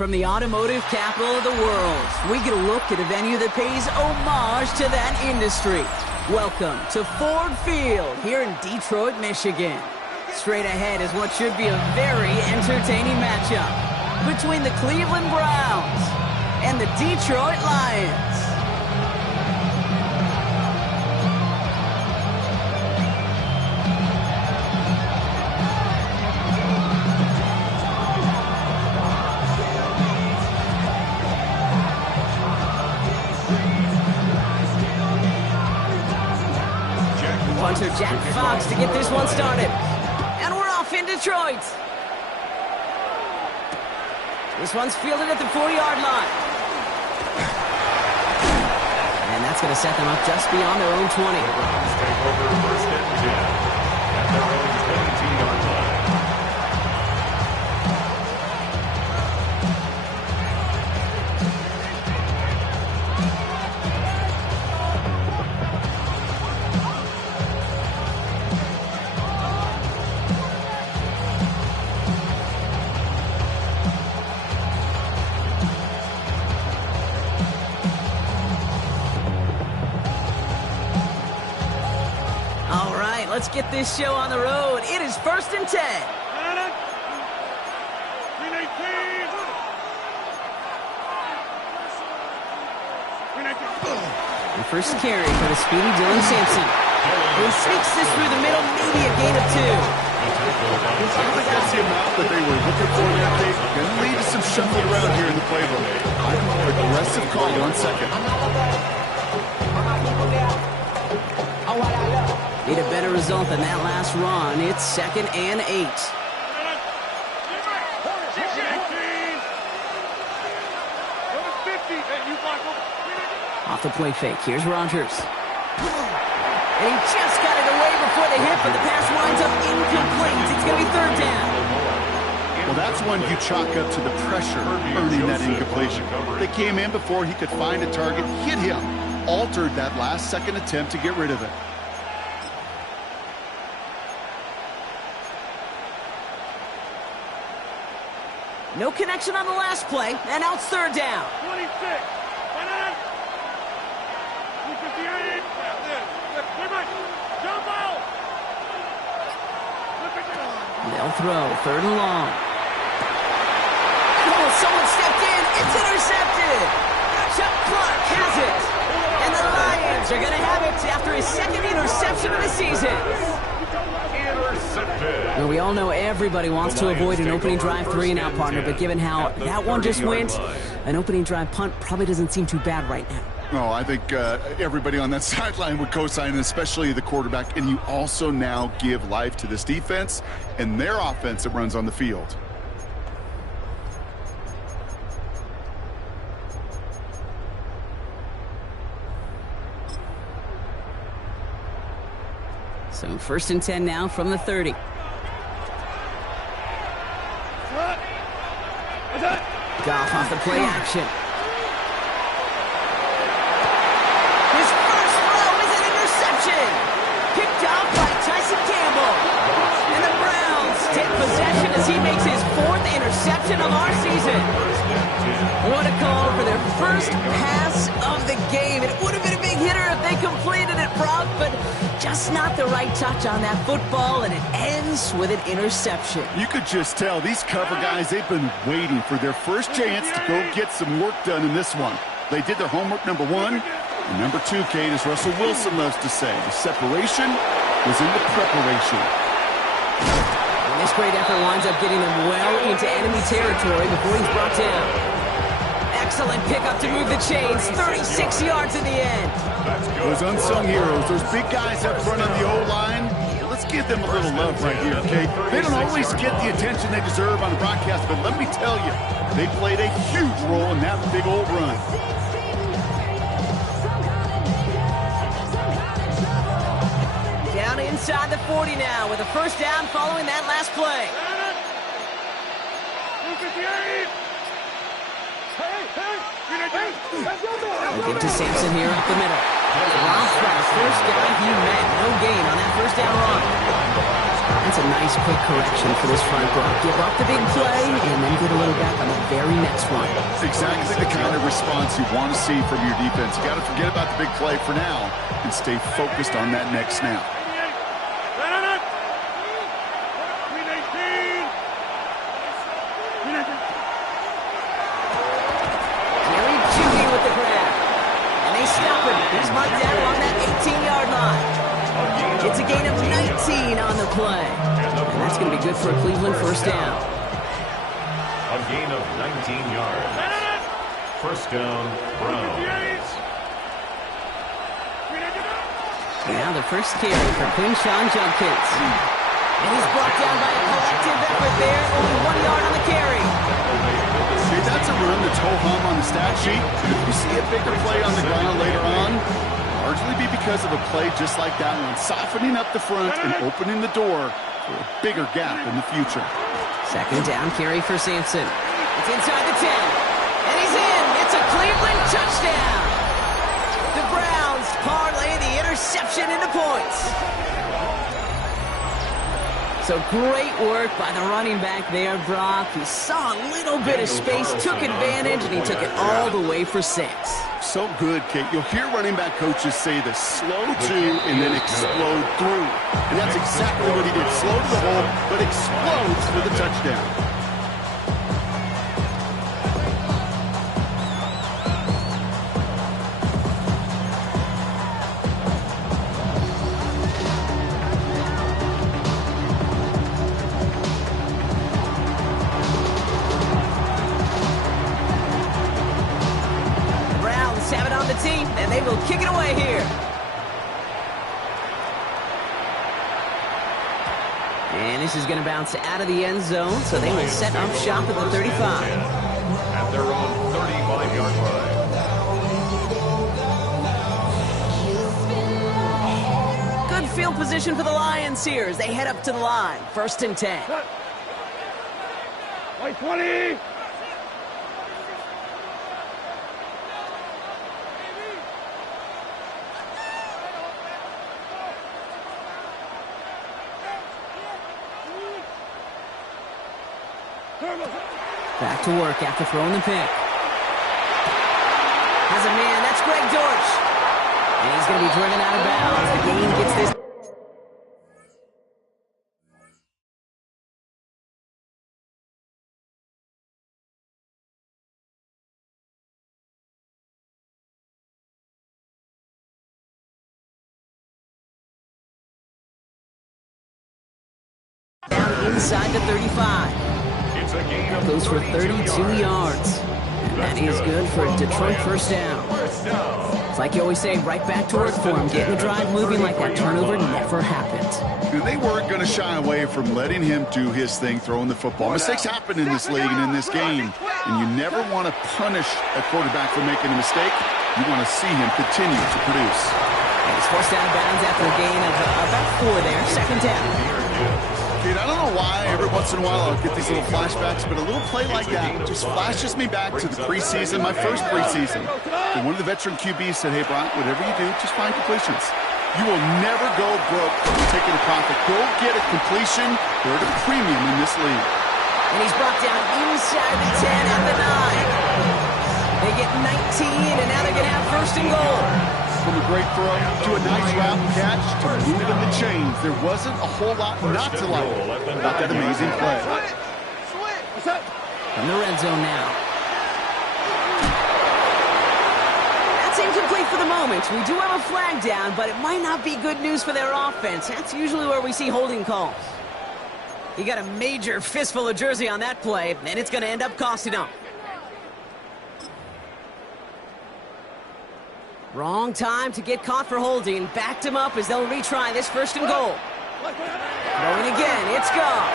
From the automotive capital of the world, we get a look at a venue that pays homage to that industry. Welcome to Ford Field here in Detroit, Michigan. Straight ahead is what should be a very entertaining matchup between the Cleveland Browns and the Detroit Lions. Punter Jack Fox to get this one started. And we're off in Detroit. This one's fielded at the 40-yard line. And that's going to set them up just beyond their own 20. The Browns take over first and 10 at their own 17-yard line. Let's get this show on the road. It is 1st and 10. The first carry for the speedy Dylan Sampson. He sneaks this through the middle, maybe a gain of 2. I think that's the amount that they were looking for there, Dave. Going to lead to some shuffling around here in the playbook. A more aggressive call on second. Need a better result than that last run. It's 2nd and 8. Off the play fake. Here's Rodgers. And he just got it away before the hit, but the pass winds up incomplete. It's going to be 3rd down. Well, that's one you chalk up to the pressure earning that incompletion. They came in before he could find a target, hit him, altered that last second attempt to get rid of it. No connection on the last play, and now it's 3rd down. 26. They'll throw 3rd and long. Oh, someone stepped in. It's intercepted. Chuck Clark has it. And the Lions are going to have it after his 2nd interception of the season. Well, we all know everybody wants to avoid an opening drive 3-and-out, partner, but given how that one just went, an opening drive punt probably doesn't seem too bad right now. No, I think everybody on that sideline would co-sign, especially the quarterback. And you also now give life to this defense and their offense that runs on the field. So 1st and 10 now from the 30. Goff off the play action. His first throw is an interception. Picked up by Tyson Campbell. And the Browns take possession as he makes his 4th interception of our season. What a call for their first pass of the game. It would have been a big hitter if they completed it, Brock, but just not the right touch on that football, and it ends with an interception. You could just tell these cover guys, they've been waiting for their first chance to go get some work done in this one. They did their homework, number 1. And number 2, Kate, as Russell Wilson loves to say, the separation was in the preparation. And this great effort winds up getting them well into enemy territory before he's brought down. Excellent pickup to move the chains. 36 yards in the end. Those unsung heroes, those big guys up front on the O-line, let's give them a little love right here, okay? They don't always get the attention they deserve on the broadcast, but let me tell you, they played a huge role in that big old run. Down inside the 40 now with a 1st down following that last play. We'll give to Sampson here up the middle. Ross for the first down. He met no gain on that 1st down run. That's a nice quick correction for this front row. Give up the big play and then get a little back on the very next one. Exactly the kind of response you want to see from your defense. You got to forget about the big play for now and stay focused on that next snap. He's marked down along that 18-yard line. It's a gain of 19 on the play. And that's going to be good for a Cleveland first down. A gain of 19 yards. First down, Browns. Now the first carry for Quinshawn Judkins. And he's brought down by a collective effort there. Only 1 yard on the carry. See, that's a run that's ho-hum on the stat sheet. If you see a bigger play on the ground later on, largely be because of a play just like that one, softening up the front and opening the door for a bigger gap in the future. Second down carry for Sampson. It's inside the 10. And he's in. It's a Cleveland touchdown. The Browns parlay the interception into points. So great work by the running back there, Brock. He saw a little bit of space, took advantage, and he took it all the way for 6. So good, Kate. You'll hear running back coaches say this: slow to and then explode through. And that's exactly what he did. Slow to the hole, but explodes for the touchdown. And they will kick it away here. And this is going to bounce out of the end zone, so they will set up shop at the 35. At their own 35-yard line. Good field position for the Lions here as they head up to the line. 1st and 10. White 20. Back to work after throwing the pick. Has a man. That's Greg Dortch. And he's going to be driven out of bounds. The game gets this. Down inside the 35. That goes for 32 yards. And that is good for a Detroit first down. It's like you always say, right back to work for him. Getting the drive moving like that turnover never happened. And they weren't going to shy away from letting him do his thing, throwing the football. Mistakes happen in this league and in this game. And you never want to punish a quarterback for making a mistake. You want to see him continue to produce. And he's forced out of bounds after a gain of about 4 there. Second down. Dude, I don't know why every once in a while I'll get these little flashbacks, but a little play like that just flashes me back to the preseason, my first preseason. And one of the veteran QBs said, hey, Brock, whatever you do, just find completions. You will never go broke from taking a profit. Go get a completion. They're at a premium in this league. And he's brought down inside the 10 at the 9. They get 19, and now they're going to have 1st and goal. From a great throw to a nice route catch to moving the chains. There wasn't a whole lot not to like about that amazing play. From the red zone now. That's incomplete for the moment. We do have a flag down, but it might not be good news for their offense. That's usually where we see holding calls. He got a major fistful of jersey on that play, and it's going to end up costing him. Wrong time to get caught for holding. Backed him up as they'll retry this 1st and goal. Throwing again. It's gone.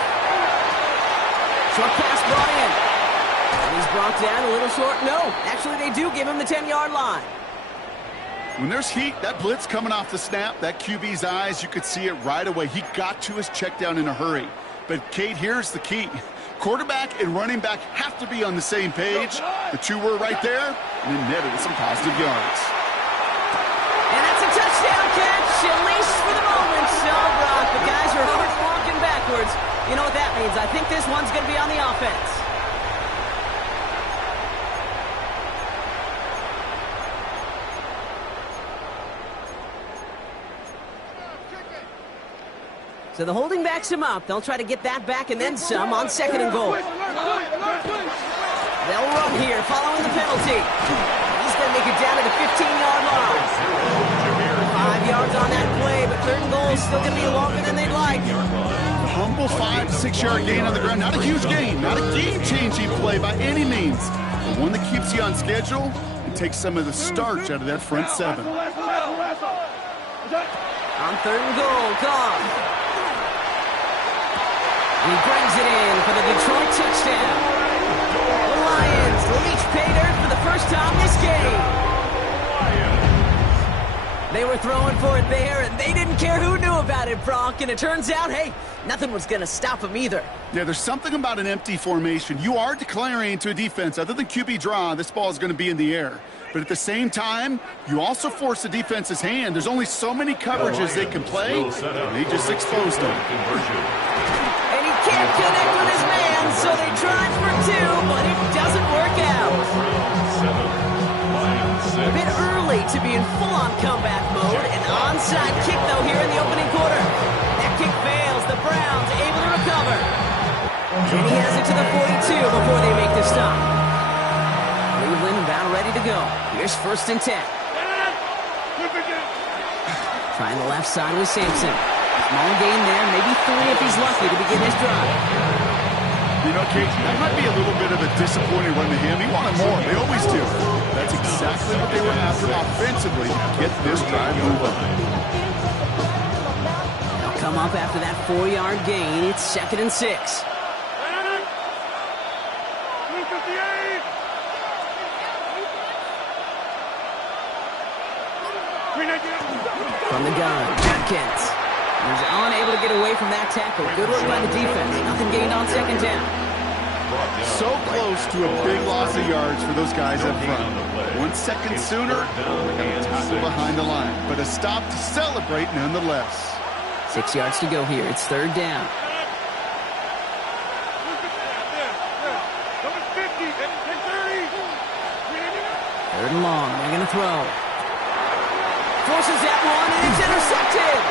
Short pass brought in. And he's brought down a little short. No, actually they do give him the 10-yard line. When there's heat, that blitz coming off the snap, that QB's eyes, you could see it right away. He got to his check down in a hurry. But, Kate, here's the key. Quarterback and running back have to be on the same page. The two were right there, and it netted some positive yards. And that's a touchdown catch, at least for the moment. So, Brock, the guys are already walking back backwards. You know what that means. I think this one's going to be on the offense. So the holding backs him up. They'll try to get that back and then some on 2nd and goal. They'll run here following the penalty. He's going to make it down to the 15-yard line. 5 yards on that play, but 3rd and goal is still going to be longer than they'd like. Humble 5 to 6 yard gain on the ground. Not a huge gain, not a game-changing play by any means, but one that keeps you on schedule and takes some of the starch out of that front 7. On 3rd and goal, Goff. He brings it in for the Detroit touchdown. The Lions reach pay dirt for the first time this game. They were throwing for it there, and they didn't care who knew about it, Brock. And it turns out, hey, nothing was going to stop them either. Yeah, there's something about an empty formation. You are declaring to a defense, other than QB draw, this ball is going to be in the air. But at the same time, you also force the defense's hand. There's only so many coverages they can play, and they just exposed them. Can't connect with his man, so they tried for 2, but it doesn't work out. A bit early to be in full-on comeback mode. An onside kick, though, here in the opening quarter. That kick fails. The Browns able to recover. And he has it to the 42 before they make the stop. Cleveland about ready to go. Here's 1st and 10. Trying the left side with Sampson. Small gain there, maybe 3 if he's lucky to begin his drive. You know, Kate, that might be a little bit of a disappointing run to him. He wanted more. They always do. That's exactly what they were after offensively to get this drive moving. They'll come up after that 4-yard gain. It's 2nd and 6. From the gun, Jenkins. He's unable to get away from that tackle. Good work by the defense. Nothing gained on 2nd down. So close to a big loss of yards for those guys up front. 1 second sooner, they're going to tackle behind the line. But a stop to celebrate nonetheless. 6 yards to go here. It's 3rd down. 3rd and long. They're going to throw. Forces that one, and it's intercepted.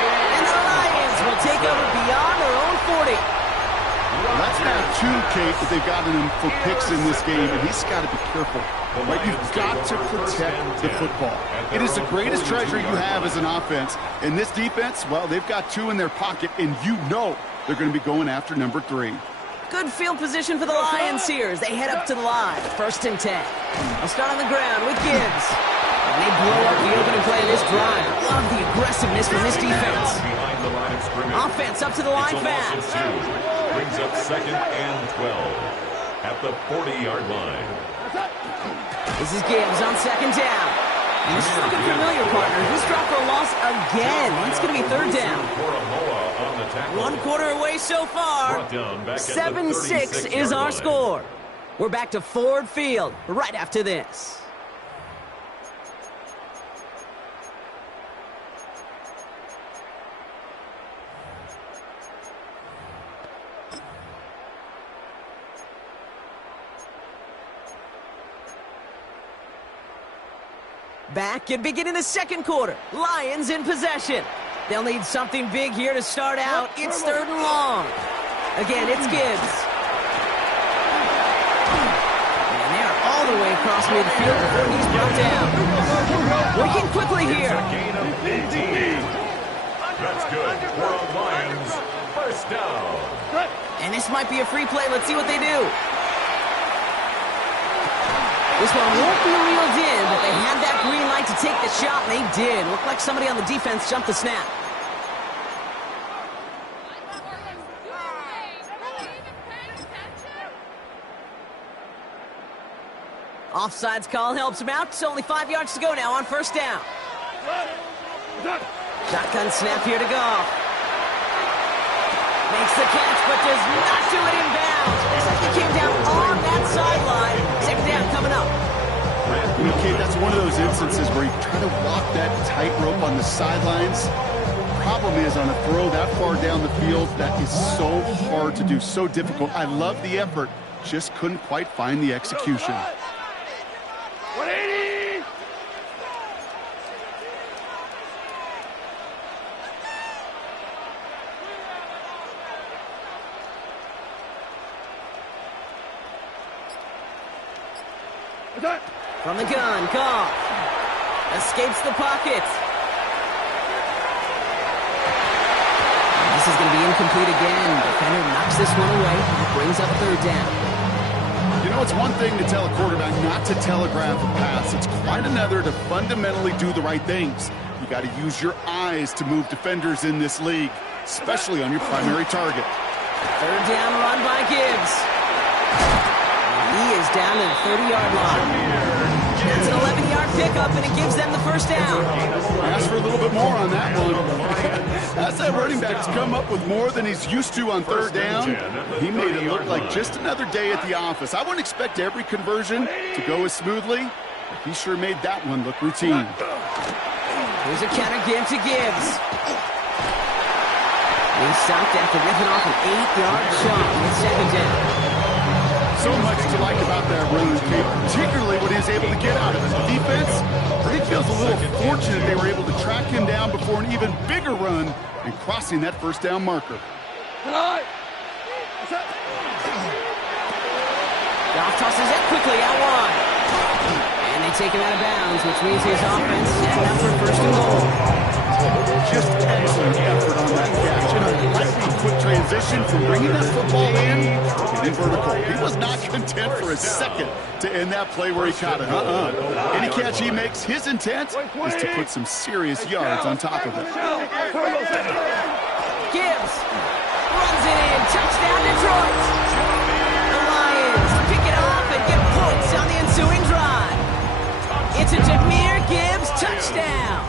And the Lions will take over beyond their own 40. Well, that's now 2, Kate, that they've gotten him for picks in this game, and he's got to be careful. Right? You've got to protect the football. It is the greatest treasure you have as an offense. And this defense, well, they've got 2 in their pocket, and you know they're going to be going after number 3. Good field position for the Lions here as they head up to the line. 1st and 10. They'll start on the ground with Gibbs. And they blow up the opening play of this drive. Love the aggressiveness from this defense. Offense up to the line fast. Brings up 2nd and 12 at the 40-yard line. This is Gibbs on 2nd down. And this is looking familiar, partner. He's dropped for a loss again. It's going to be 3rd down. 1 quarter away so far. 7-6 is our score. We're back to Ford Field right after this. Back and beginning the 2nd quarter. Lions in possession. They'll need something big here to start out. It's 3rd and long. Again, it's Gibbs. And they are all the way across midfield before he's brought down. Working quickly here. That's good for the Lions. 1st down. And this might be a free play. Let's see what they do. This one won't be reeled in, but they had that green light to take the shot, and they did. Looked like somebody on the defense jumped the snap. Offsides call helps him out. It's only 5 yards to go now on 1st down. Shotgun snap here to Goff. Makes the catch, but does not do it in bounds. Looks like he came down on that sideline. 2nd down coming up. Okay, that's one of those instances where you try to walk that tightrope on the sidelines. problem is on a throw that far down the field, that is so hard to do, so difficult. I love the effort, just couldn't quite find the execution. 180! From the gun, Goff escapes the pocket. This is going to be incomplete again. Defender knocks this one away. Brings up third down. You know, it's one thing to tell a quarterback not to telegraph a pass. It's quite another to fundamentally do the right things. You got to use your eyes to move defenders in this league, especially on your primary target. Third down run by Gibbs. He is down to the 30-yard line. That's an 11-yard pickup, and it gives them the first down. Ask for a little bit more on that one. As that running back's come up with more than he's used to on third down, he made it look like just another day at the office. I wouldn't expect every conversion to go as smoothly, but he sure made that one look routine. Here's a counter give to Gibbs. He stopped after ripping off an 8-yard chunk with second down. So much to like about that run, Kate, particularly what he was able to get out of it. The defense, I think, feels a little fortunate they were able to track him down before an even bigger run and crossing that first down marker. Goff tosses it quickly out wide. And they take him out of bounds, which means his offense setting up for first and goal. Just excellent effort on that catch. And a lightning quick transition from bringing that football in vertical. He was not content for a second to end that play where he caught it. Any catch he makes, his intent is to put some serious yards on top of it. Gibbs runs it in. Touchdown, Detroit. The Lions pick it off and get points on the ensuing drive. It's a Jahmyr Gibbs touchdown.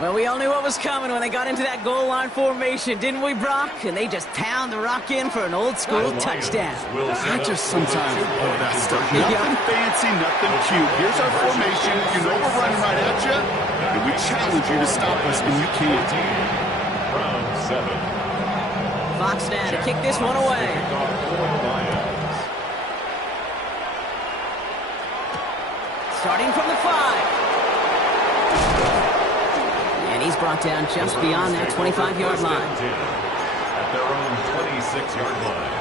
Well, we all knew what was coming when they got into that goal line formation, didn't we, Brock? And they just pound the rock in for an old-school touchdown. I just sometimes love that stuff. Nothing fancy, nothing cute. Here's our formation. You know we're running right at you, and we challenge you to stop us, and you can't. Round 7. Fox now to kick this one away. Starting from the 5. He's brought down just beyond that 25-yard line. At their own 26-yard line.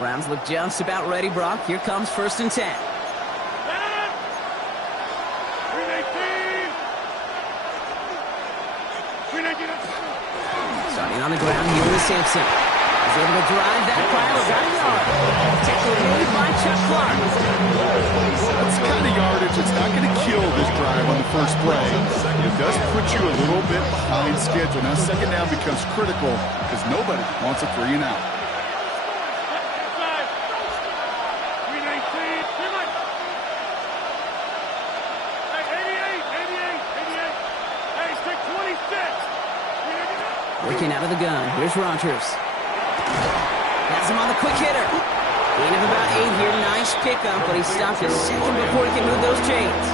Browns look just about ready, Brock. Here comes first and 10. Starting on the ground here with Sampson. He's able to drive that pile about a yard. Tackle made by Chuck Clark. That's the kind of yardage that's not going to kill this drive on the first play. It does put you a little bit behind schedule. Now second down becomes critical because nobody wants a 3 and out. Working out of the gun. Here's Rodgers. Has him on the quick hitter. Gain of about 8 here. Nice pickup, but he stopped a second before he can move those chains.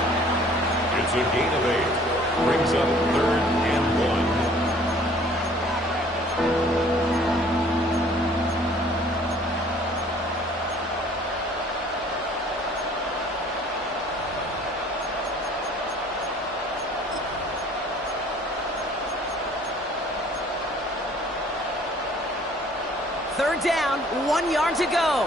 It's a gain of 8. Brings up 3rd and 1. Third down, 1 yard to go.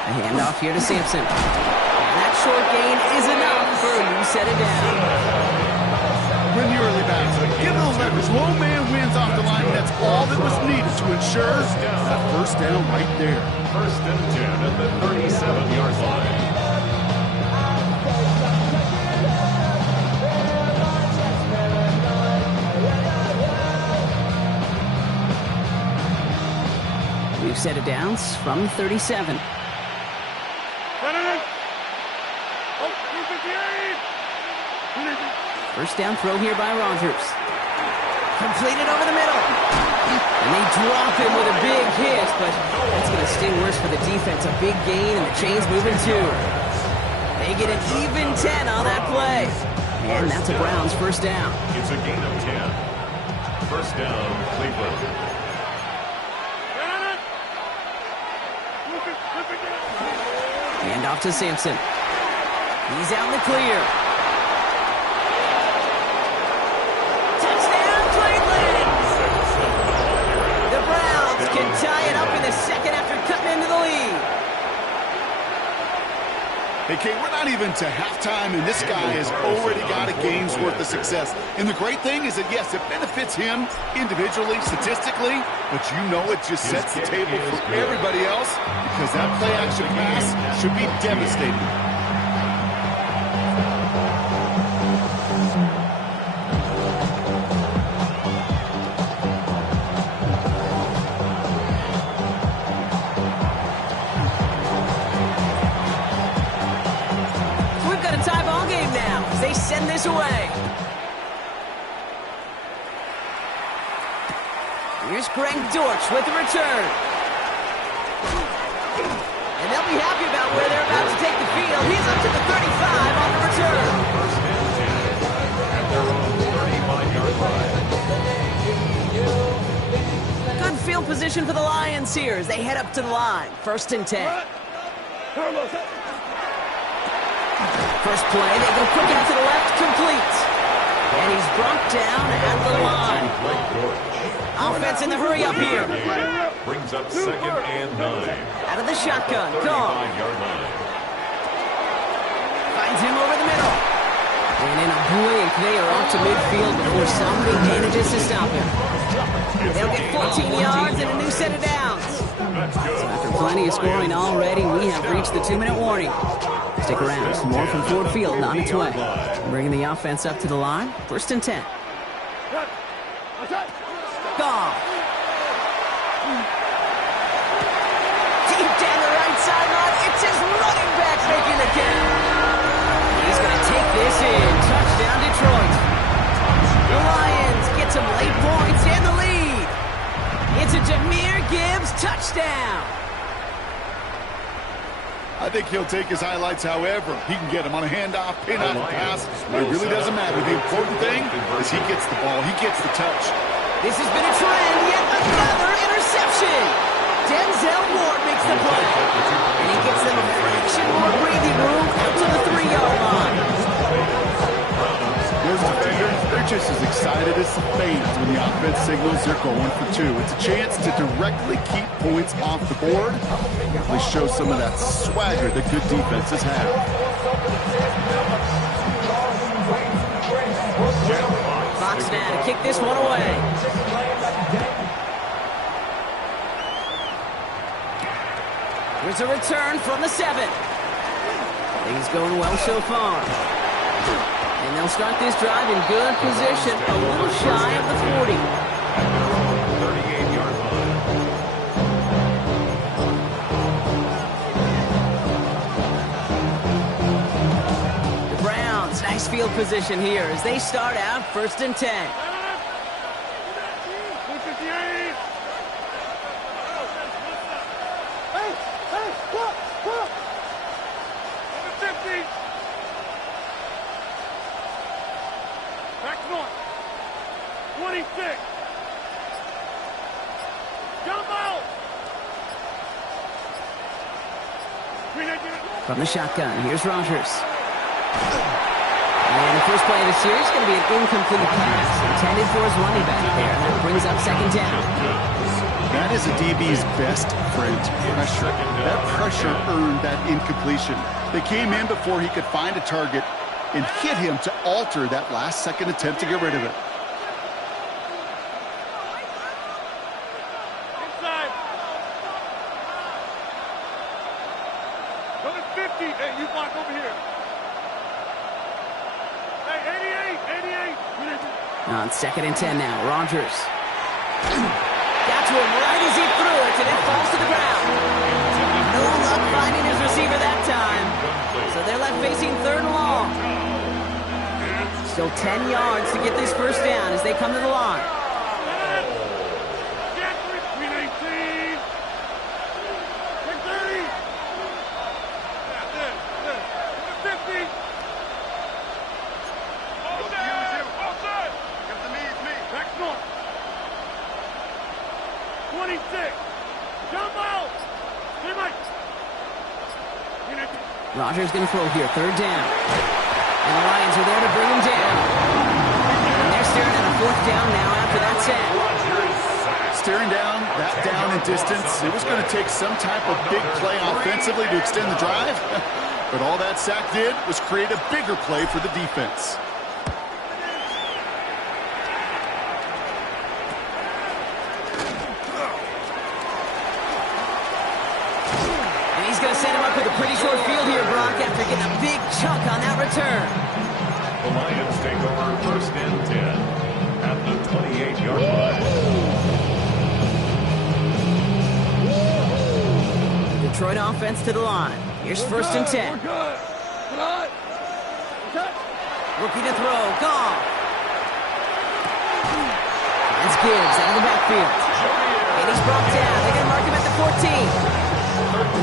A handoff here to Sampson. And that short gain is enough for a new set it down. Bring the early backs. Give them leverage. Low man wins off the line. That's all that was needed to ensure that first down right there. First and 10 at the 37-yard line. We've set it down from 37. First down throw here by Rodgers. Completed over the middle. And they drop him with a big hit, but that's going to sting worse for the defense. A big gain, and the chain's moving too. They get an even 10 on that play. And that's a Browns first down. It's a gain of 10. First down, Cleveland. Hand off to Sampson. He's out in the clear. Touchdown, Cleveland! The Browns can tie it up in the second after cutting into the lead. Hey, Kate, we're not even to halftime, and this guy has already got a game's worth of success. And the great thing is that, yes, it benefits him individually, statistically, but you know it just sets the table for everybody else because that play-action pass should be devastating. They send this away. Here's Greg Dortch with the return. And they'll be happy about where they're about to take the field. He's up to the 35 on the return. First and 10 at their own 35-yard line. Good field position for the Lions here as they head up to the line. First and 10. First play, they go quick out to the left, complete. And he's brought down at the line. Offense in the hurry up here. Brings up second and 9. Out of the shotgun, gone. 35-yard line. Finds him over the middle. And in a blink, they are off to midfield before somebody manages to stop him. They'll get 14 yards and a new set of downs. So after plenty of scoring already, we have reached the 2-minute warning. Stick around. Some more from Ford Field on its way. Bringing the offense up to the line. First and 10. Gone. Deep down the right sideline. It's his running back making the catch. He's going to take this in. Touchdown, Detroit. The Lions get some late points and the lead. It's a Jahmyr Gibbs touchdown. I think he'll take his highlights however. He can get him on a handoff, pin out, pass. It really doesn't matter. The important thing is he gets the ball. He gets the touch. This has been a trend. Yet another interception. Denzel Ward makes the play. And he gets them a fraction more breathing room out to the 3-yard line. Those defenders, they're just as excited as the fans when the offense signals they're going for 2. It's a chance to directly keep points off the board. They show some of that swagger that good defenses have. Fox now to kick this one away. Here's a return from the 7. Things going well so far. And they'll start this drive in good position, a little shy of the 40. 38-yard line. The Browns, nice field position here as they start out first and 10. From the shotgun, here's Rodgers. And the first play of the series is going to be an incomplete pass intended for his running back there. And that brings up second down. That is a DB's best friend, pressure. That pressure earned that incompletion. They came in before he could find a target and hit him to alter that last-second attempt to get rid of it. On second and 10 now, Rodgers. Got to him right as he threw it, and it falls to the ground. No luck finding his receiver that time. So they're left facing third and long. Still 10 yards to get this first down as they come to the line. Rodgers going to throw here, third down. And the Lions are there to bring him down. And they're staring at a fourth down now after that sack. Staring down, that down in distance. It was going to take some type of big play offensively to extend the drive. But all that sack did was create a bigger play for the defense. And he's going to set him up with a pretty short field here, Brock, after getting a big chunk on that return. The Lions take over first and 10 at the 28-yard line. Detroit offense to the line. Here's first and 10. Rookie to throw. Goff. That's Gibbs out of the backfield. And he's brought down. They're going to mark him at the 14.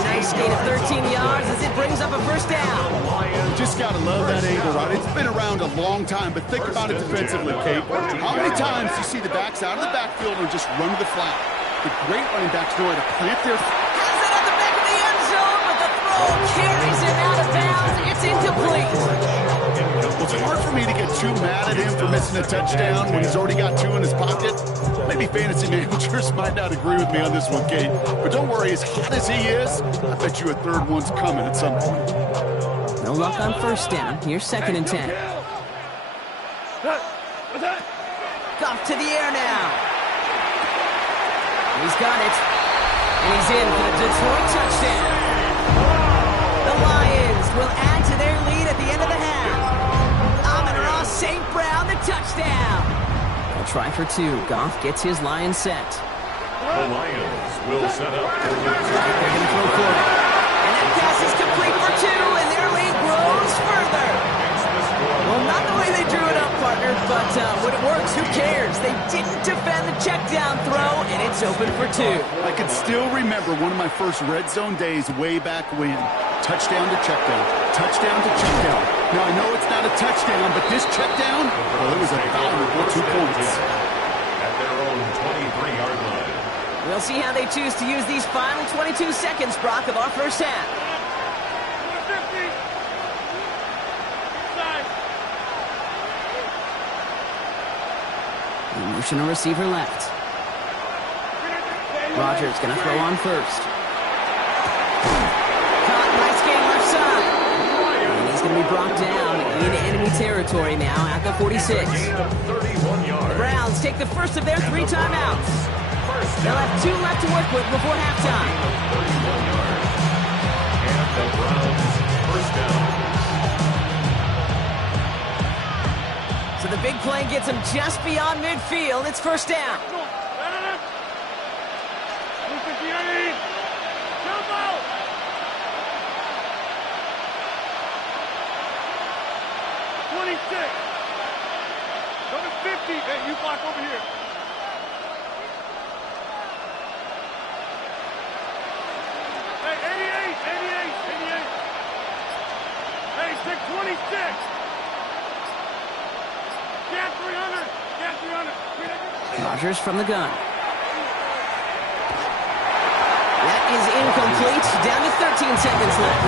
Nice gain of 13 yards as it brings up a first down. Just got to love that angle, right? It's been around a long time, but think about it defensively, Kate. How many times do you see the backs out of the backfield and just run to the flat? The great running backs know how to plant their... Carries him out of bounds. It's incomplete. Well, it's hard for me to get too mad at him for missing a touchdown when he's already got two in his pocket. Maybe fantasy managers might not agree with me on this one, Kate. But don't worry, as hot as he is, I bet you a third one's coming at some point. No luck on first down. Here's second and 10. Goff to the air now. He's got it. And he's in for the Detroit touchdown. The Lions will add to their lead at the end of the half. Amon-Ra St. Brown, the touchdown. They'll try for two. Goff gets his line set. The Lions will set up for the They're going to throw for it. And that pass is complete for two, and their lead grows further. Well, not the way they drew it up, partner, but when it works, who cares? They didn't defend the check down throw, and it's open for two. I can still remember one of my first red zone days way back when. Touchdown to check down. Touchdown to check down. Now, I know it's not a touchdown, but this check down, well, it was a valuable 2 points. at their own 23-yard line. We'll see how they choose to use these final 22 seconds, Brock, of our first half. Motion a receiver left. Rodgers going to throw on first. Caught, nice game left side. And he's going to be brought down into enemy territory now at the 46. The Browns take the first of their 3 timeouts. They'll have 2 left to work with before halftime. And the Browns first down. So the big play gets him just beyond midfield. It's first down. Number 50. Hey, you block over here. Hey, 88. Hey, take 26. Get 300. Rodgers from the gun. That is incomplete. Down to 13 seconds left.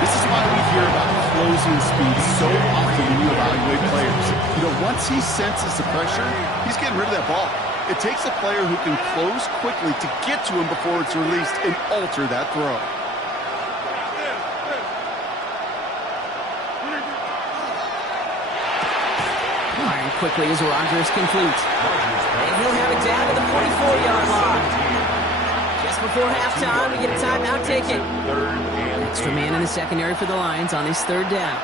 This is why we hear about closing speed so often when you evaluate players. You know, once he senses the pressure, he's getting rid of that ball. It takes a player who can close quickly to get to him before it's released and alter that throw. Firing quickly as Rodgers completes. And he'll have it down to the 44-yard line. Just before halftime, we get a timeout taken. Extra man in the secondary for the Lions on his third down.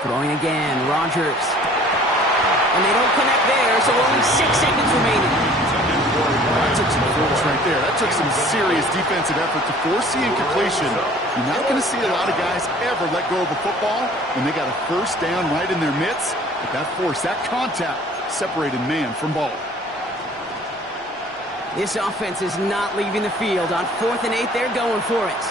Throwing again, Rodgers. And they don't connect there, so only 6 seconds remaining. That took some force right there. That took some serious defensive effort to force the incompletion. You're not going to see a lot of guys ever let go of a football when they got a first down right in their midst. But that force, that contact, separated man from ball. This offense is not leaving the field. On 4th and 8, they're going for it.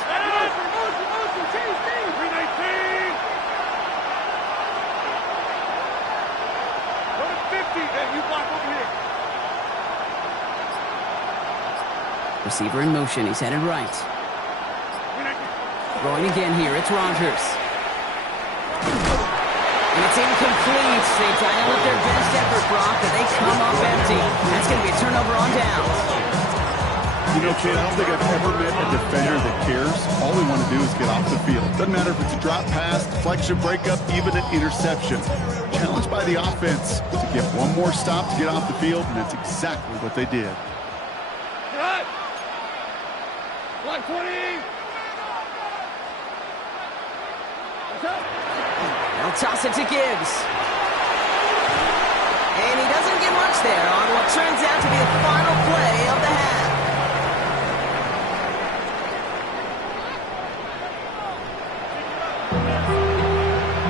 Receiver in motion. He's headed right. Throwing again here. It's Rodgers. And it's incomplete. They dial up their best effort, Brock, but they come up empty. That's going to be a turnover on downs. You know, kid, I don't think I've ever met a defender that cares. All we want to do is get off the field. Doesn't matter if it's a drop pass, deflection, breakup, even an interception. Challenged by the offense to get one more stop to get off the field, and that's exactly what they did. Cut! Block 20! They'll toss it to Gibbs. And he doesn't get much there on what turns out to be the final play of the half.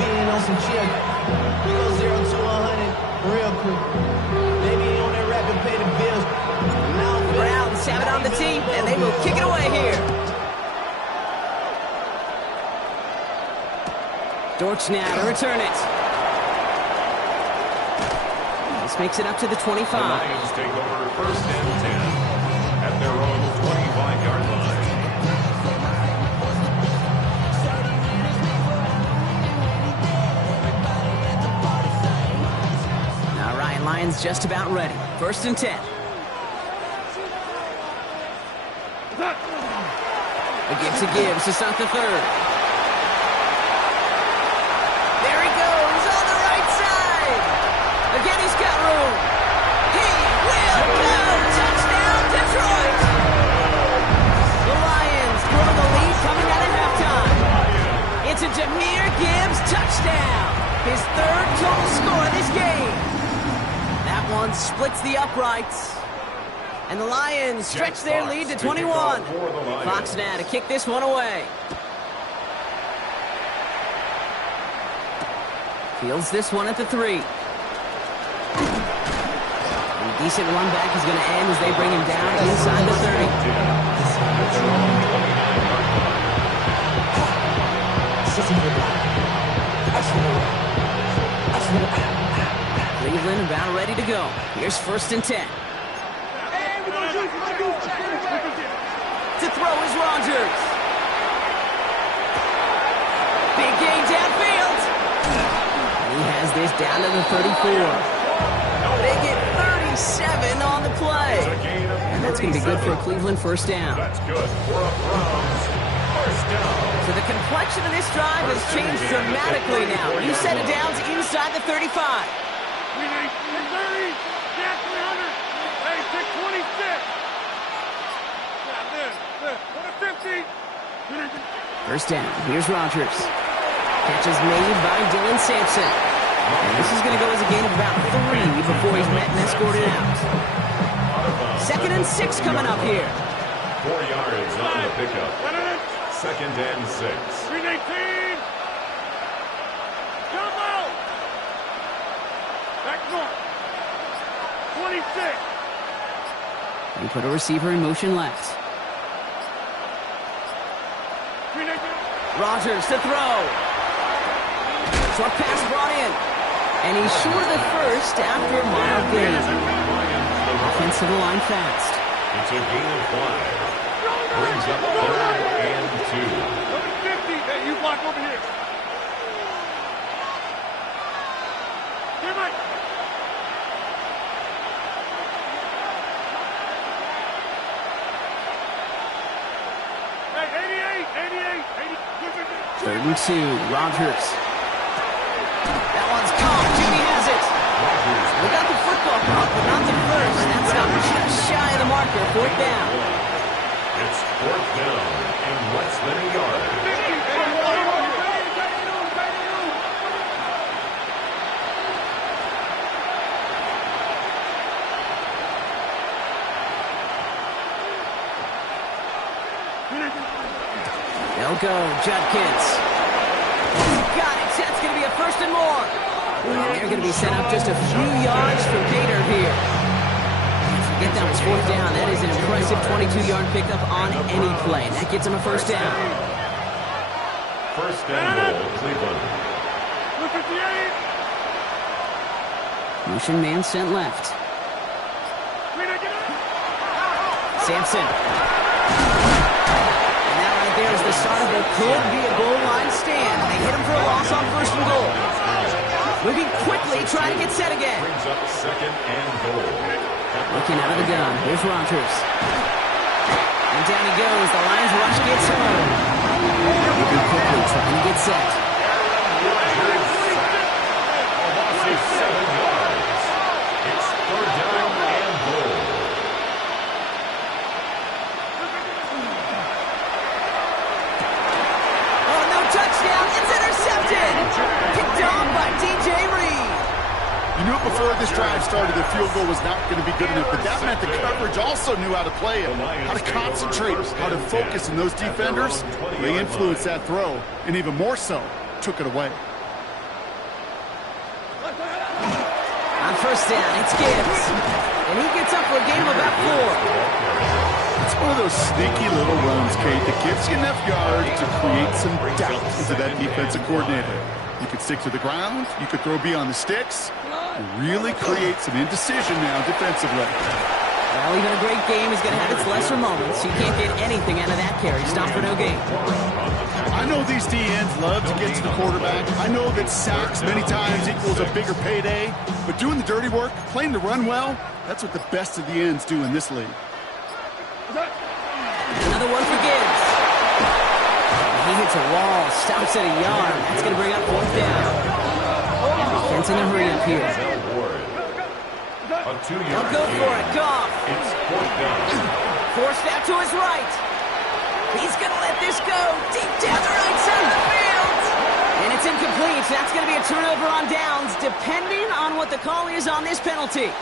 Being on some chill. We go 0 to 100 real quick. Maybe on that rapid pay the bills. The Browns have it on the tee, and they will kick it away here. Dortch now to return it. This makes it up to the 25. The Lions take over 1st and 10 at their own 25-yard line. All right, Lions just about ready. 1st and 10. A give to Gibbs to start the 3rd. Again, he's got room. He will go. Touchdown, Detroit. The Lions grow the lead coming out of halftime. It's a Jahmyr Gibbs touchdown. His 3rd total score of this game. That one splits the uprights. And the Lions stretch their lead to 21. Fox now to kick this one away. Fields this one at the 3. Decent run back is going to end as they bring him down inside the 30. Cleveland about ready to go. Here's 1st and 10. To throw is Rodgers. Big gain downfield. He has this down to the 34. They get 37 on the play. And that's going to be good for a Cleveland 1st down. That's good for a Browns 1st down. So the complexion of this drive has changed dramatically now. New set of downs inside the 35. 30, Jack 300. Hey, pick 26. Yeah, this. What a 50. 1st down. Here's Rodgers. Catch is made by Dylan Sampson. And this is going to go as a gain of about 3 before he's met and escorted out. 2nd and 6 coming up here. 4 yards on the pickup. 2nd and 6. 319. Come out. Back north. 26. You put a receiver in motion left. 319. Rodgers to throw. Short pass brought in. And he's short of the 1st after a mild gain. Offensive line fast. It's a gain of 5. Brings up 3rd and 2. Number 50. Hey, you block over here. Here, Mike. Hey, 88. 3rd and 2. Rodgers. That one's caught. Jimmy has it. We got the football caught, but not the 1st. That's not just shy of the marker. 4th down. It's 4th down and less than a yard. They'll go. Judkins. Got it. That's going to be a 1st and more. And they're going to be set up just a few yards from Gator here. Get that was fourth down. That is an impressive 22-yard pickup on any play. And that gets him a first down. First and goal, Cleveland. Look at the 8. Motion man sent left. Sampson. And that right there is the start of what could be a goal line stand. They hit him for a loss on first and goal. Moving quickly, trying to get set again. Brings up second and goal. Looking out of the gun. Here's Rogers. And down he goes. The Lions rush gets home. Moving quickly, trying to get set. Loss of 7 yards. It's third down and goal. Oh, no touchdown. It's intercepted. Picked off by DJ Reed. You knew before this drive started the field goal was not going to be good enough, but that meant the coverage also knew how to play it, how to concentrate, how to focus, and those defenders, they influenced that throw, and even more so, took it away. On first down, it's Gibbs. And he gets up for a gain of about 4. It's one of those sneaky little runs, Kate, that gives you enough yards to create some doubt into that defensive coordinator. You could stick to the ground, you could throw beyond the sticks, really create some indecision now defensively. Well, even a great game is going to have its lesser moments. You can't get anything out of that carry. Stop for no gain. I know these DNs love to get to the quarterback. I know that sacks many times equals a bigger payday, but doing the dirty work, playing the run well, that's what the best of the ends do in this league. Another one for Gibbs. He hits a wall, stops at a yard. That's going to bring up fourth down. Defense in a hurry up here. They'll go for it. Goff. It's fourth down. Forced out to his right. He's going to let this go deep down the right side of the field. And it's incomplete. That's going to be a turnover on downs, depending on what the call is on this penalty.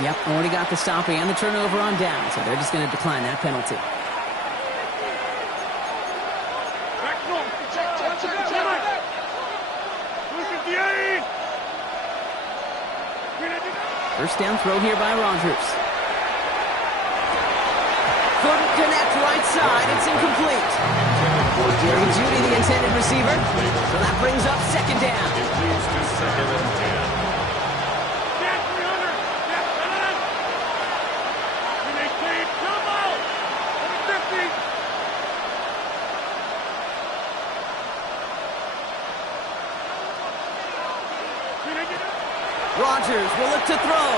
Yep, already got the stop and the turnover on down, so they're just going to decline that penalty. First down throw here by Rogers. Couldn't connect right side. It's incomplete. Jerry Jeudy, the intended receiver. So that brings up second down. It leads to second and 10. Rogers will look to throw.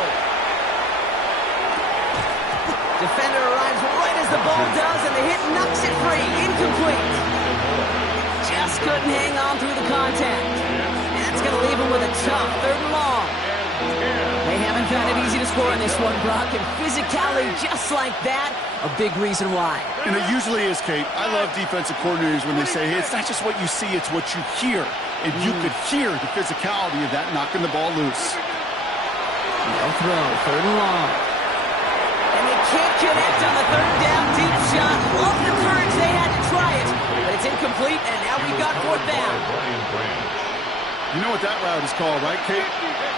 Defender arrives right as the ball does, and the hit knocks it free. Incomplete. Just couldn't hang on through the contact. And that's going to leave him with a tough third and long. They haven't found it easy to score in this one, Brock, and physicality just like that, a big reason why. And it usually is, Kate. I love defensive coordinators when they say, hey, it's not just what you see, it's what you hear. And you could hear the physicality of that knocking the ball loose. No throw, third and long. And they can't connect on the third down deep shot. Love the courage they had to try it, but it's incomplete, and now we've got fourth down. You know what that route is called, right, Kate?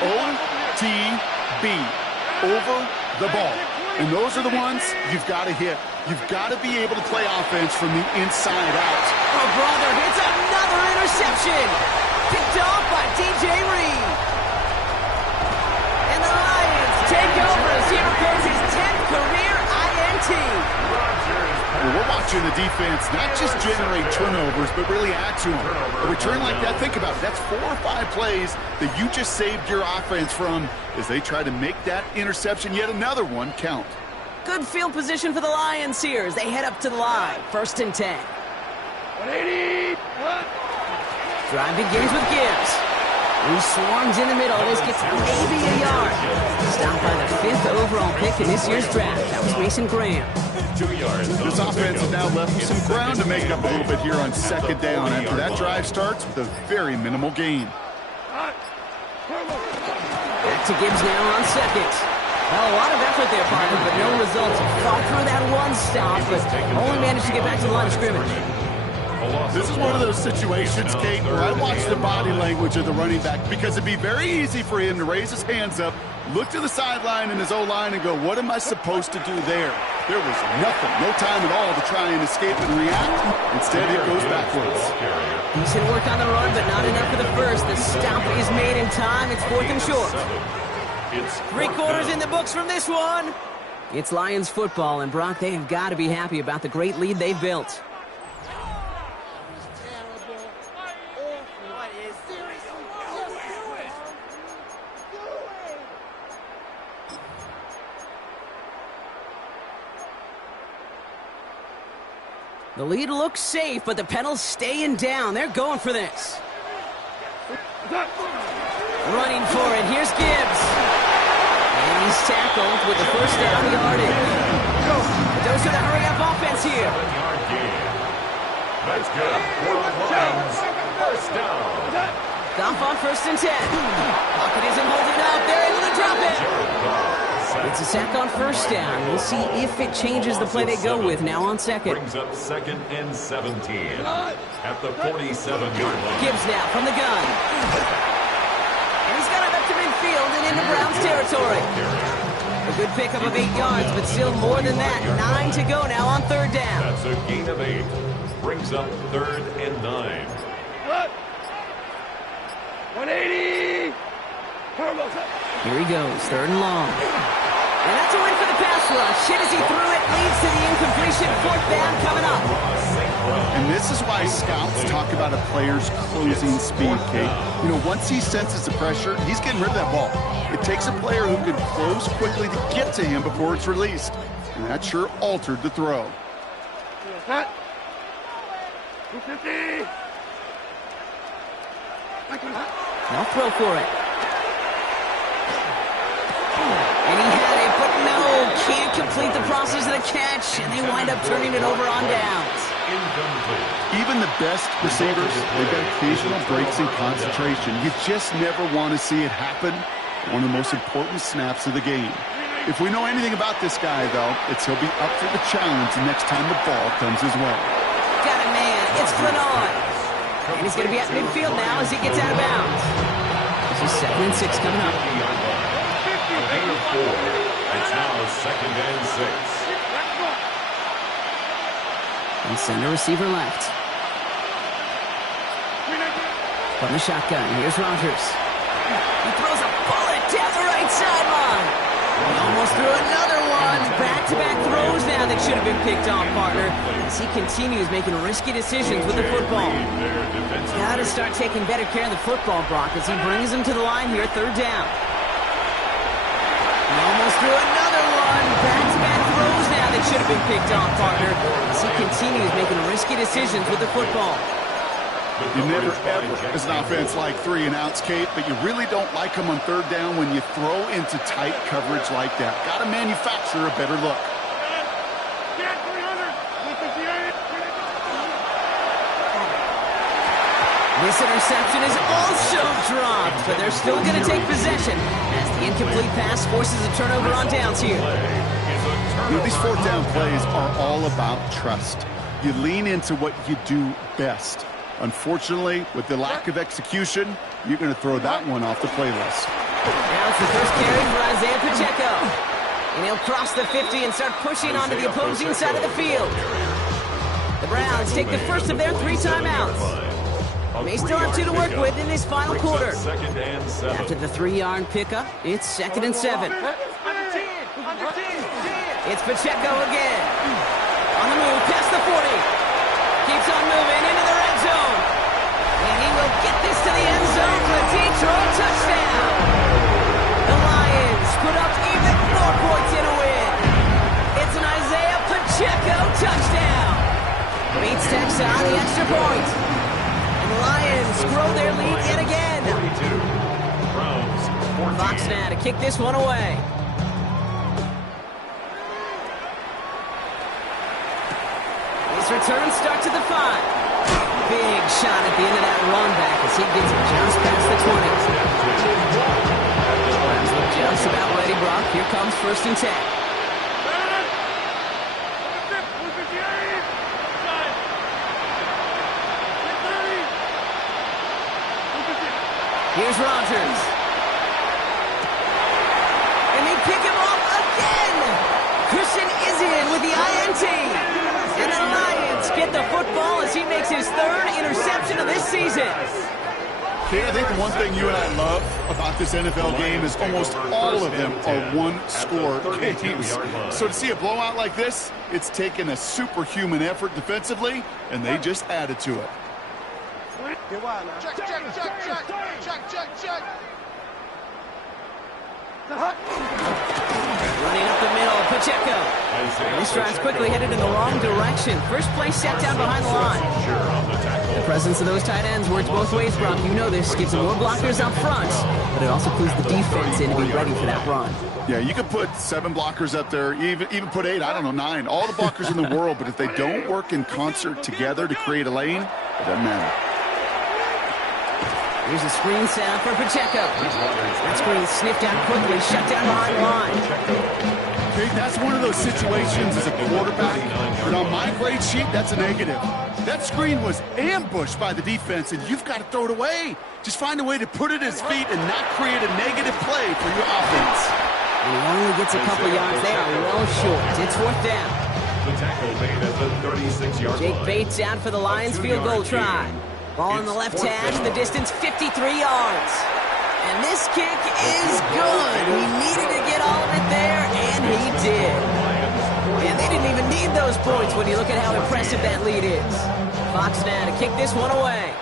OTB, over the ball. And those are the ones you've got to hit. You've got to be able to play offense from the inside out. Oh, brother, it's another interception. Picked off by DJ Reed. And the Lions take over as he records his 10th career INT. Well, we're watching the defense not just generate turnovers, but really add to them. A return like that, think about it. That's 4 or 5 plays that you just saved your offense from as they try to make that interception, yet another one, count. Good field position for the Lions here as they head up to the line. First and 10. 180. Drive begins with Gibbs. He swarms in the middle. This gets maybe a yard. Stopped by the 5th overall pick in this year's draft. That was Mason Graham. 2 yards. This offense has now left some ground to make up a little bit here on second down after that drive starts with a very minimal gain. Back to Gibbs now on second. Well, a lot of effort there, partner, but no results. Fought through that one stop, but only managed to get back to the line of scrimmage. This is one of those situations, Kate, where I watch the body language of the running back because it'd be very easy for him to raise his hands up, look to the sideline in his O-line and go, what am I supposed to do there? There was nothing, no time at all to try and escape and react. Instead, it goes backwards. Decent work on the run, but not enough for the first. The stop is made in time. It's 4th and short. Three quarters in the books from this one. It's Lions football, and Brock, they have got to be happy about the great lead they've built. The lead looks safe, but the pedals staying down. They're going for this. Running for it. Here's Gibbs. And he's tackled with the first down yardage. Those are the hurry-up offense here. That's good. First down. Goff on 1st and 10. Pocket isn't holding up. They're able to drop it. It's a sack on 1st down. We'll see if it changes the play they go with now on 2nd. Brings up 2nd and 17 at the 47-yard line. Gibbs now from the gun. And he's got it up to midfield and into Browns territory. A good pickup of 8 yards, but still more than that. 9 to go now on 3rd down. That's a gain of 8. Brings up 3rd and 9. 180. Here he goes, 3rd and long. And that's a win for the pass rush. Hit as he threw it, leads to the incompletion. 4th down coming up. And this is why scouts talk about a player's closing speed, Kate. You know, once he senses the pressure, he's getting rid of that ball. It takes a player who can close quickly to get to him before it's released. And that sure altered the throw. 250. Now throw for it. And he had it, but no, can't complete the process of the catch, and they wind up turning it over on downs. Even the best receivers, they've got occasional breaks in concentration. You just never want to see it happen. One of the most important snaps of the game. If we know anything about this guy, though, it's he'll be up for the challenge the next time the ball comes his way. Got a man. It's Glennon. And he's going to be at midfield now as he gets out of bounds. This is 2nd and 6 coming up. It's now 2nd and 6. And center receiver left. From the shotgun, here's Rodgers. He throws a bullet down the right sideline. He almost threw another one. Back-to-back throws now that should have been picked off, partner, as he continues making risky decisions with the football. Got to start taking better care of the football, Brock, as he brings him to the line here, 3rd down. He almost threw another one. Back-to-back throws now that should have been picked off, partner, as he continues making risky decisions with the football. You never, ever, as an offense, like 3 and outs, Kate, but you really don't like them on 3rd down when you throw into tight coverage like that. Got to manufacture a better look. This interception is also dropped, but they're still going to take possession as the incomplete pass forces a turnover on downs here. You know, these 4th down plays are all about trust. You lean into what you do best. Unfortunately, with the lack of execution, you're going to throw that one off the playlist. Now it's the first carry for Isaiah Pacheco. And he'll cross the 50 and start pushing onto the opposing side of the field. The Browns take the first of their 3 timeouts. May still have 2 to work with in this final quarter. After the 3-yard pickup, it's 2nd and 7. It's Pacheco again. On the move, past the 40. Keeps on moving into the red zone. And he will get this to the end zone for a Detroit touchdown. The Lions put up even more points in a win. It's an Isaiah Pacheco touchdown. Beats Texas on the extra point. And the Lions grow their lead yet again. Fox now to kick this one away. His return starts at the 5. Big shot at the end of that run back as he gets it just past the 20. Browns look just about ready, Brock. Here comes 1st and 10. Here's Rodgers. And they pick him off again. Christian is in with the INT. And the Lions get the football as he makes his third interception of this season. Okay, I think the one thing you and I love about this NFL game is almost all of them are one-score games. So to see a blowout like this, it's taken a superhuman effort defensively, and they just added to it. Check, check, check, check, check, check, check. Running up the middle, Pacheco. These drives quickly headed in the wrong direction. First play set down behind the line. The presence of those tight ends works both ways, Brock. You know this. Gives them more blockers up front, but it also clues the defense in to be ready for that run. Yeah, you could put 7 blockers up there, even put 8, I don't know, 9. All the blockers in the world, but if they don't work in concert together to create a lane, it doesn't matter. Here's a screen set up for Pacheco. That screen sniffed out quickly, shut down behind the line. Okay, that's one of those situations as a quarterback, but on my grade sheet, that's a negative. That screen was ambushed by the defense, and you've got to throw it away. Just find a way to put it at his feet and not create a negative play for your offense. And he only gets a couple yards. They are well short. It's 4th down. The tackle made at the 36-yard line. Jake Bates out for the Lions field goal try. Ball in the left hash, the distance 53 yards. And this kick is good. He needed to get all of it there, and he did. And they didn't even need those points when you look at how impressive that lead is. Fox now to kick this one away.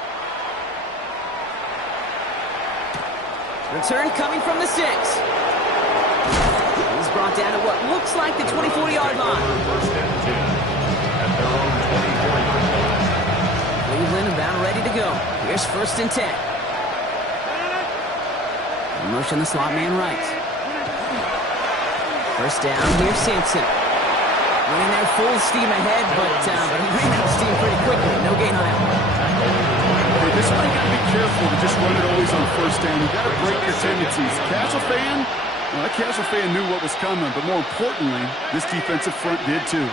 Return coming from the 6. He's brought down at what looks like the 24-yard line. First and 10 at their own 24-yard line. Cleveland about ready to go. Here's 1st and 10. Motion the slot man right. First down, here's Sampson. Running there full steam ahead, but he ran out of steam pretty quickly. No gain on that one. Hey, this one, you got to be careful to just run it always on 1st down. You got to break your tendencies. Casual fan, well, that casual fan knew what was coming, but more importantly, this defensive front did too.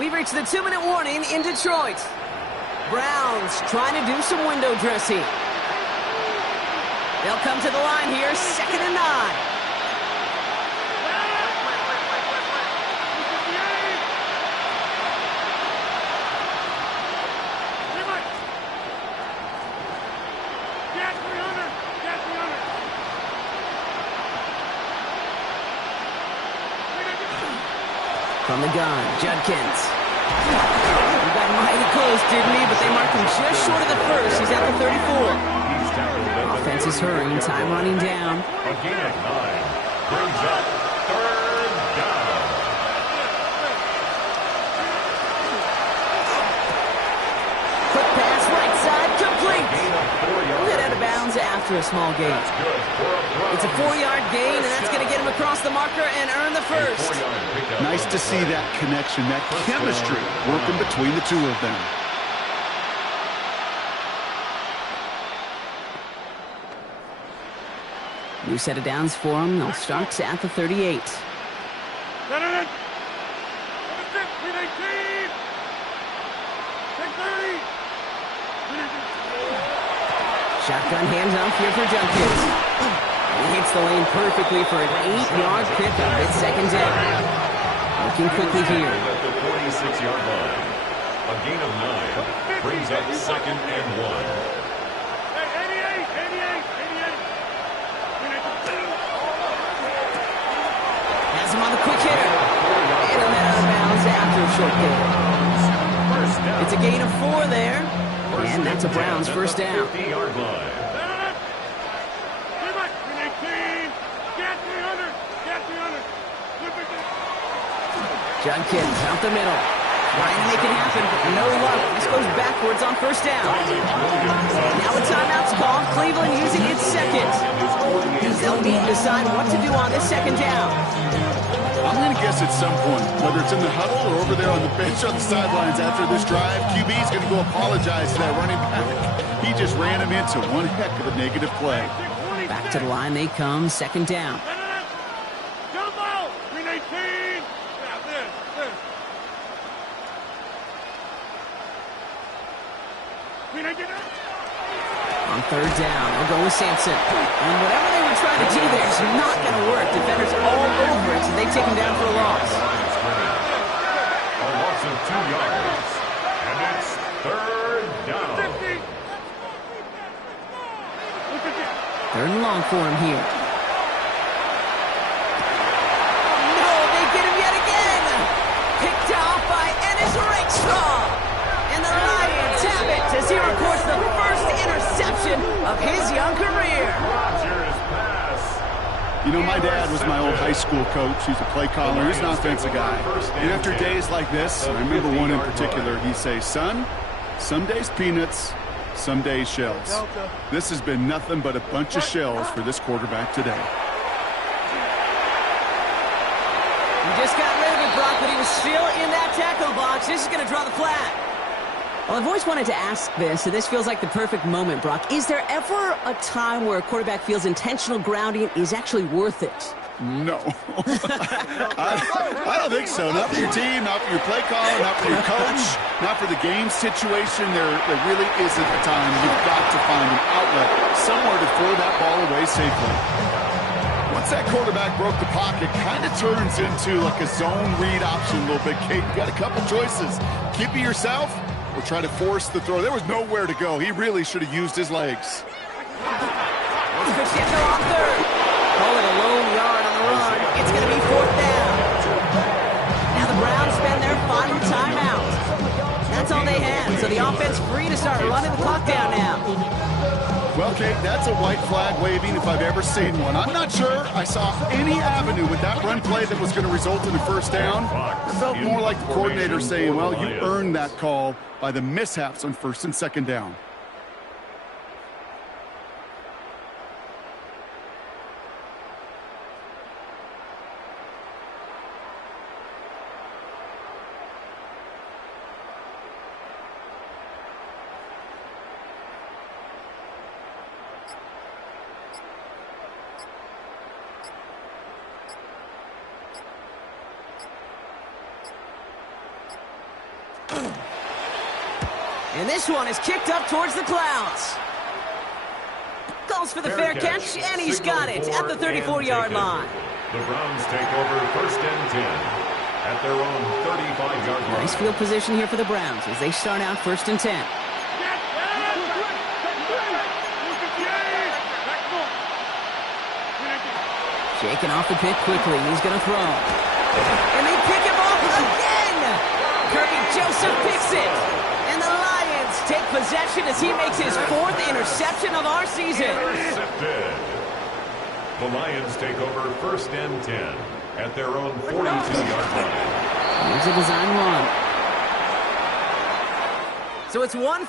We've reached the 2-minute warning in Detroit. Browns trying to do some window dressing. They'll come to the line here, 2nd and 9. From the gun, Judkins. He got mighty close, didn't he? But they marked him just short of the first. He's at the 34. Offense is hurrying, time running down. A gain of 9 brings up 3rd down. Quick pass, right side, complete. Hit out of bounds after a small gain. It's a 4-yard gain, and that's going to get him across the marker and earn the first. Nice to see that connection, that chemistry working between the two of them. New set of downs for them. They'll start at the 38. Shotgun handoff here for Judkins. He hits the lane perfectly for an 8-yard pickup. It's 2nd down. Looking quickly here. At the 46-yard line. A gain of 9 brings up 2nd and 1. Has him on the quick hitter. And he'll head out of bounds after a short gain. It's a gain of 4 there. And that's a Browns first down. 50-yard line. Judkins out the middle. Trying to make it happen, but no luck. This goes backwards on 1st down. Now a timeout's called. Cleveland using its 2nd. They'll need to decide what to do on this 2nd down. I'm going to guess at some point, whether it's in the huddle or over there on the bench on the sidelines after this drive, QB's going to go apologize to that running back. He just ran him into one heck of a negative play. Back to the line they come, 2nd down. On third down, they'll go with Sampson. And whatever they were trying to do there is not going to work. Defenders all over it, so they take him down for a loss. A loss of 2 yards. And it's third down. Third and long for him here. No, they get him yet again. Picked off by Ennis Rakestraw. And the Lions have it as he records the first interception of his young career. Rodgers pass. You know, my dad was my old high school coach. He's a play caller. He's an offensive guy. And after days like this, I remember one in particular, he'd say, son, some days peanuts, some days shells. This has been nothing but a bunch of shells for this quarterback today. He just got rid of it, Brock, but he was still in that tackle box. This is going to draw the flag. Well, I've always wanted to ask this, and this feels like the perfect moment, Brock. Is there ever a time where a quarterback feels intentional grounding is actually worth it? No. I don't think so. Not for your team, not for your play caller, not for your coach, not for the game situation. There really isn't a time. You've got to find an outlet, somewhere to throw that ball away safely. Once that quarterback broke the pocket, kind of turns into like a zone read option a little bit, Kate. You've got a couple choices. Keep it yourself or try to force the throw. There was nowhere to go. He really should have used his legs. Pacheco on third. Call it a lone yard on the run. It's going to be fourth down. Now the Browns spend their final timeout. That's all they had, so the offense free to start running the clock down now. Well, Kate, that's a white flag waving if I've ever seen one. I'm not sure I saw any avenue with that run play that was going to result in a first down. It felt more like the coordinator saying, well, you earned that call by the mishaps on first and second down. And this one is kicked up towards the clouds. Goes for the fair catch, and he's got it at the 34-yard line. The Browns take over first and 10 at their own 35-yard line. Nice field position here for the Browns as they start out first and 10. Shaking off the pick quickly. He's going to throw. And they pick him off again. Kirby Joseph picks it. And the Lions take possession as he makes his fourth interception of our season. Intercepted. The Lions take over first and 10 at their own 42-yard line. Here's a design run. So it's one